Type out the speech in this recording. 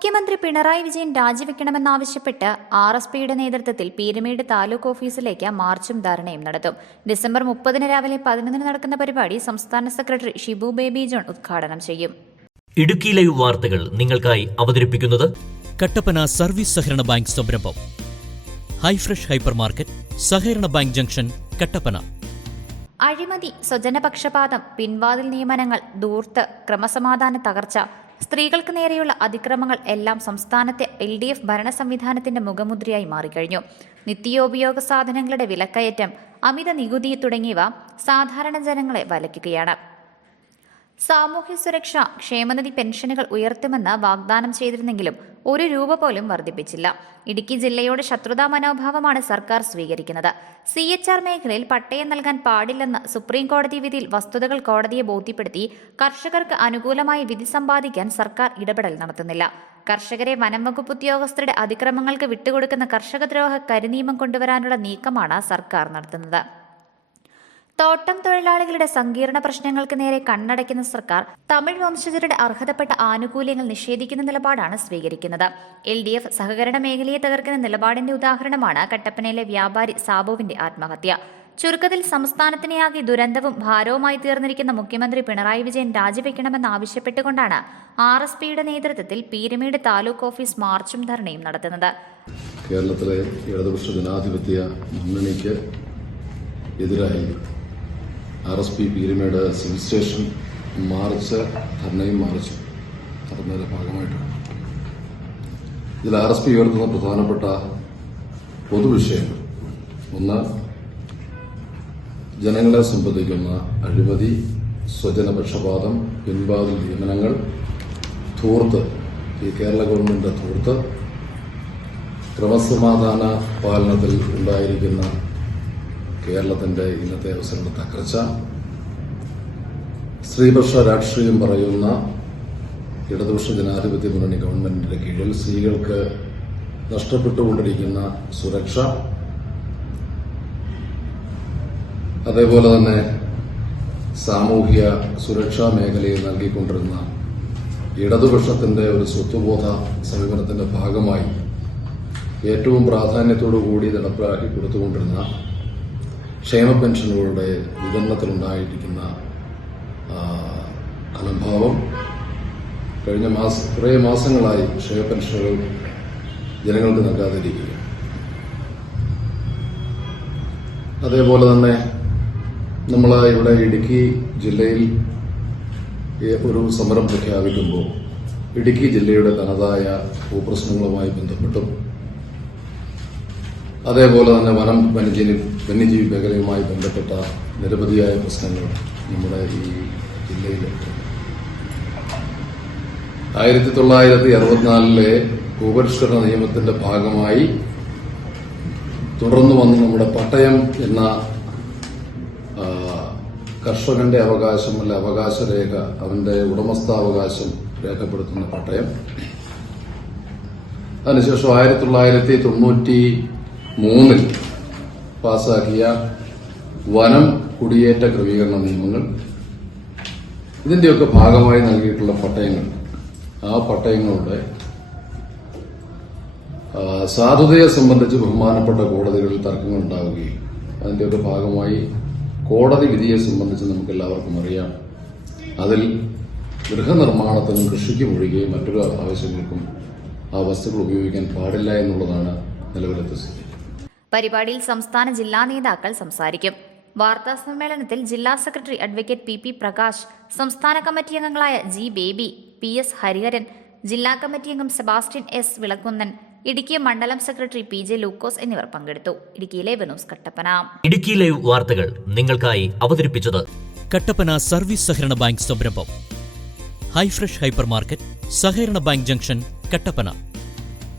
മുഖ്യമന്ത്രി പിണറായി വിജയൻ രാജിവെക്കണമെന്നാവശ്യപ്പെട്ട് R S പിയുടെ നേതൃത്വത്തിൽ പീരുമേട് താലൂക്ക് ഓഫീസിലേക്ക് മാർച്ചും ധർണയും നടത്തും. ഡിസംബർ മുപ്പതിന് രാവിലെ പതിനൊന്നിന് നടക്കുന്ന പരിപാടി സംസ്ഥാന സെക്രട്ടറി ഷിബു ബേബി ജോൺ ഉദ്ഘാടനം ചെയ്യും. ഇടുക്കി ലൈവ് വാർത്തകൾ നിങ്ങൾക്കായി അവതരിപ്പിക്കുന്നത് കട്ടപ്പന സർവീസ് സഹകരണ ബാങ്ക് സംരംഭം. ഹൈഫ്രഷ് ഹൈപ്പർ മാർക്കറ്റ് സഹകരണ ബാങ്ക് ജംഗ്ഷൻ കട്ടപ്പന. അഴിമതി സ്വജനപക്ഷപാതം പിൻവാതിൽ നിയമനങ്ങൾ ദൂർത്ത് ക്രമസമാധാന തകർച്ച സ്ത്രീകൾക്ക് നേരെയുള്ള അതിക്രമങ്ങൾ എല്ലാം സംസ്ഥാനത്തെ എൽ ഡി എഫ് ഭരണ സംവിധാനത്തിന്റെ മുഖമുദ്രയായി മാറിക്കഴിഞ്ഞു. നിത്യോപയോഗ സാധനങ്ങളുടെ വിലക്കയറ്റം അമിത നികുതി തുടങ്ങിയവ സാധാരണ ജനങ്ങളെ വലയ്ക്കുകയാണ്. സാമൂഹ്യ സുരക്ഷ ക്ഷേമനിധി പെൻഷനുകൾ ഉയർത്തുമെന്ന് വാഗ്ദാനം ചെയ്തിരുന്നെങ്കിലും ഒരു രൂപ പോലും വർദ്ധിപ്പിച്ചില്ല. ഇടുക്കി ജില്ലയോട് ശത്രുതാ മനോഭാവമാണ് സർക്കാർ സ്വീകരിക്കുന്നത്. സി എച്ച് ആർ മേഖലയിൽ പട്ടയം നൽകാൻ പാടില്ലെന്ന് സുപ്രീം കോടതി വിധിയിൽ വസ്തുതകൾ കോടതിയെ ബോധ്യപ്പെടുത്തി കർഷകർക്ക് അനുകൂലമായി വിധി സമ്പാദിക്കാൻ സർക്കാർ ഇടപെടൽ നടത്തുന്നില്ല. കർഷകരെ വനം വകുപ്പ് ഉദ്യോഗസ്ഥരുടെ അതിക്രമങ്ങൾക്ക് വിട്ടുകൊടുക്കുന്ന കർഷകദ്രോഹ കരിനിയമം കൊണ്ടുവരാനുള്ള നീക്കമാണ് സർക്കാർ നടത്തുന്നത്. തോട്ടം തൊഴിലാളികളുടെ സങ്കീർണ പ്രശ്നങ്ങൾക്ക് നേരെ കണ്ണടയ്ക്കുന്ന സർക്കാർ തമിഴ് വംശജരുടെ അർഹതപ്പെട്ട ആനുകൂല്യങ്ങൾ നിഷേധിക്കുന്ന നിലപാടാണ് സ്വീകരിക്കുന്നത്. എൽ ഡി എഫ് സഹകരണ മേഖലയെ തകർക്കുന്ന നിലപാടിന്റെ ഉദാഹരണമാണ് കട്ടപ്പനയിലെ വ്യാപാരി സാബുവിന്റെ ആത്മഹത്യ. ചുരുക്കത്തിൽ സംസ്ഥാനത്തിനെയാകെ ദുരന്തവും ഭാരവുമായി തീർന്നിരിക്കുന്ന മുഖ്യമന്ത്രി പിണറായി വിജയൻ രാജിവെക്കണമെന്ന് ആർ എസ് പിയുടെ നേതൃത്വത്തിൽ പീരുമേട് താലൂക്ക് ഓഫീസ് മാർച്ചും ധർണയും നടത്തുന്നത്. കേരളത്തിലെ ഇടതുപക്ഷ ജനാധിപത്യ മുന്നണിക്ക് എതിരായി R S P Peermade civil station march ധർണയും മാർച്ചും നടന്നതിന്റെ ഭാഗമായിട്ടാണ്. ഇതിൽ ആർ എസ് പി ഉയർത്തുന്ന പ്രധാനപ്പെട്ട പൊതുവിഷയങ്ങൾ. ഒന്ന് ജനങ്ങളെ സംബന്ധിക്കുന്ന അഴിമതി സ്വജനപക്ഷപാതം പിൻവാതിൽ നിയമനങ്ങൾ ധൂർത്ത് ഈ കേരള ഗവൺമെന്റിന്റെ ധൂർത്ത് ക്രമസമാധാന പാലനത്തിൽ ഉണ്ടായിരിക്കുന്ന കേരളത്തിന്റെ ഇന്നത്തെ അവസരങ്ങളുടെ തകർച്ച. സ്ത്രീപക്ഷ രാഷ്ട്രീയം പറയുന്ന ഇടതുപക്ഷ ജനാധിപത്യ മുന്നണി ഗവൺമെന്റിന്റെ കീഴിൽ സ്ത്രീകൾക്ക് നഷ്ടപ്പെട്ടുകൊണ്ടിരിക്കുന്ന സുരക്ഷ. അതേപോലെ തന്നെ സാമൂഹ്യ സുരക്ഷാ മേഖലയിൽ നൽകിക്കൊണ്ടിരുന്ന ഇടതുപക്ഷത്തിന്റെ ഒരു സ്വത്വബോധ സമീപനത്തിന്റെ ഭാഗമായി ഏറ്റവും പ്രാധാന്യത്തോടു കൂടി നടപ്പിലാക്കി കൊടുത്തുകൊണ്ടിരുന്ന ക്ഷേമ പെൻഷനുകളുടെ വിതരണത്തിലുണ്ടായിരിക്കുന്ന ആ, അലംഭാവം കഴിഞ്ഞ മാസ കുറേ മാസങ്ങളായി ക്ഷേമ പെൻഷനുകൾ ജനങ്ങൾക്ക് നൽകാതിരിക്കുക അതേപോലെ തന്നെ നമ്മൾ ഇവിടെ ഇടുക്കി ജില്ലയിൽ ഒരു സമരം പ്രഖ്യാപിക്കുമ്പോൾ ഇടുക്കി ജില്ലയുടെ തനതായ ഭൂപ്രശ്നങ്ങളുമായി ബന്ധപ്പെട്ടും അതേപോലെ തന്നെ വനം വന്യജീവി വന്യജീവി മേഖലയുമായി ബന്ധപ്പെട്ട നിരവധിയായ പ്രശ്നങ്ങൾ നമ്മുടെ ഈ ജില്ലയിലുണ്ട് ആയിരത്തി തൊള്ളായിരത്തി അറുപത്തിനാലിലെ ഭൂപരിഷ്കരണ നിയമത്തിന്റെ ഭാഗമായി തുടർന്നു വന്ന് നമ്മുടെ പട്ടയം എന്ന കർഷകന്റെ അവകാശം അല്ല അവകാശ രേഖ അവന്റെ ഉടമസ്ഥാവകാശം രേഖപ്പെടുത്തുന്ന പട്ടയം. അതിനുശേഷം ആയിരത്തി തൊള്ളായിരത്തി തൊണ്ണൂറ്റി മൂന്നിൽ പാസാക്കിയ വനം കുടിയേറ്റ ക്രമീകരണ നിയമങ്ങൾ. ഇതിന്റെയൊക്കെ ഭാഗമായി നൽകിയിട്ടുള്ള പട്ടയങ്ങൾ. ആ പട്ടയങ്ങളുടെ സാധുതയെ സംബന്ധിച്ച് ബഹുമാനപ്പെട്ട കോടതികളിൽ തർക്കങ്ങൾ ഉണ്ടാവുകയും അതിന്റെയൊക്കെ ഭാഗമായി കോടതി വിധിയെ സംബന്ധിച്ച് നമുക്ക് എല്ലാവർക്കും അറിയാം. അതിൽ ഗൃഹനിർമ്മാണത്തിനും കൃഷിക്കും ഒഴികെ മറ്റൊരു ആവശ്യങ്ങൾക്കും ആ വസ്തുക്കൾ ഉപയോഗിക്കാൻ പാടില്ല എന്നുള്ളതാണ് നിലവിലത്തെ സ്ഥിതി. പരിപാടിയിൽ സംസ്ഥാന ജില്ലാ നേതാക്കൾ സംസാരിക്കും. വാർത്താ സമ്മേളനത്തിൽ ജില്ലാ secretary advocate P P Prakash സംസ്ഥാന കമ്മിറ്റി അംഗങ്ങളായ G Baby P S Hariharan ജില്ലാ കമ്മിറ്റി അംഗം സെബാസ്റ്റ്യൻ എസ് വിളക്കുന്നൻ ഇടുക്കി മണ്ഡലം സെക്രട്ടറി പി ജെ ലൂക്കോസ് എന്നിവർ പങ്കെടുത്തു. ഇടുക്കിയിലെ വിനോസ് കട്ടപ്പന. ഇടുക്കി ലൈവ് വാർത്തകൾ നിങ്ങൾക്കായി അവതരിപ്പിച്ചത് കട്ടപ്പന സർവീസ് സഹകരണ ബാങ്ക് സംരംഭം. ഹൈഫ്രഷ് ഹൈപ്പർ മാർക്കറ്റ് സഹകരണ ബാങ്ക് ജംഗ്ഷൻ കട്ടപ്പന.